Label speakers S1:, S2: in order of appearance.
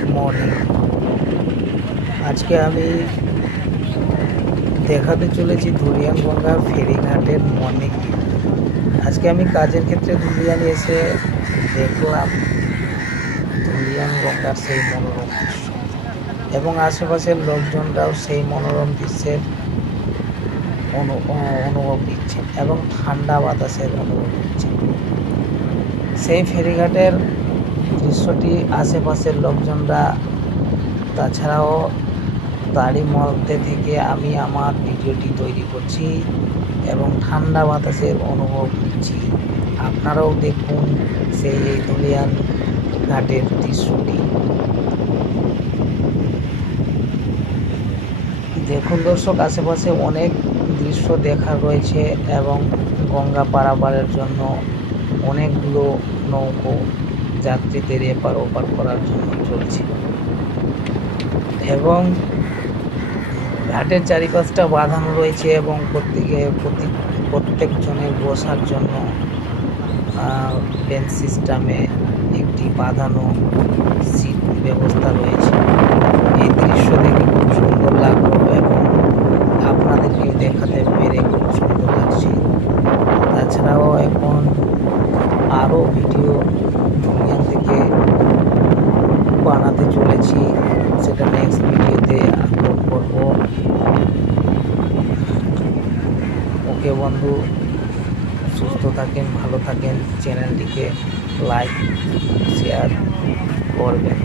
S1: Good morning. আজকে আমি দেখাতে চলেছি ধুলিয়ান গঙ্গা ফেরিঘাটের মর্নিং। আজকে আমি কাজের ক্ষেত্রে ধুলিয়ান এসে দেখলাম ধুলিয়ান গঙ্গার সেই মনোরম দৃশ্য এবং আশেপাশের লোকজনরাও সেই মনোরম দৃশ্যের অনু- অনুভব নিচ্ছেন এবং ঠান্ডা বাতাসের অনুভব নিচ্ছেন সেই ফেরিঘাটের দৃশ্যটি আশেপাশের লোকজনরা, তাছাড়াও তারই মধ্যে থেকে আমি আমার ভিডিওটি তৈরি করছি এবং ঠান্ডা বাতাসের অনুভব নিচ্ছি আপনারাও দেখুন সেই এই ধুলিয়ান ঘাটের দৃশ্যটি। দেখুন দর্শক, আশেপাশে অনেক দৃশ্য দেখার রয়েছে এবং গঙ্গা পারাপারের জন্য অনেকগুলো নৌকো যাত্রীদের এপার ওপার করার জন্য চলছিল। এবং ঘাটের চারিপাশটা বাঁধানো রয়েছে এবং প্রত্যেকে প্রতি, প্রত্যেকজনের বসার জন্য বেঞ্চ সিস্টেমে একটি বাঁধানো সিট ব্যবস্থা রয়েছে। ভিডিও দুনিয়া থেকে বানাতে চলেছি। সেটা নেক্সট ভিডিওতে আপলোড করব। ওকে বন্ধু, সুস্থ থাকেন, ভালো থাকেন। চ্যানেলটিকে লাইক শেয়ার করবেন।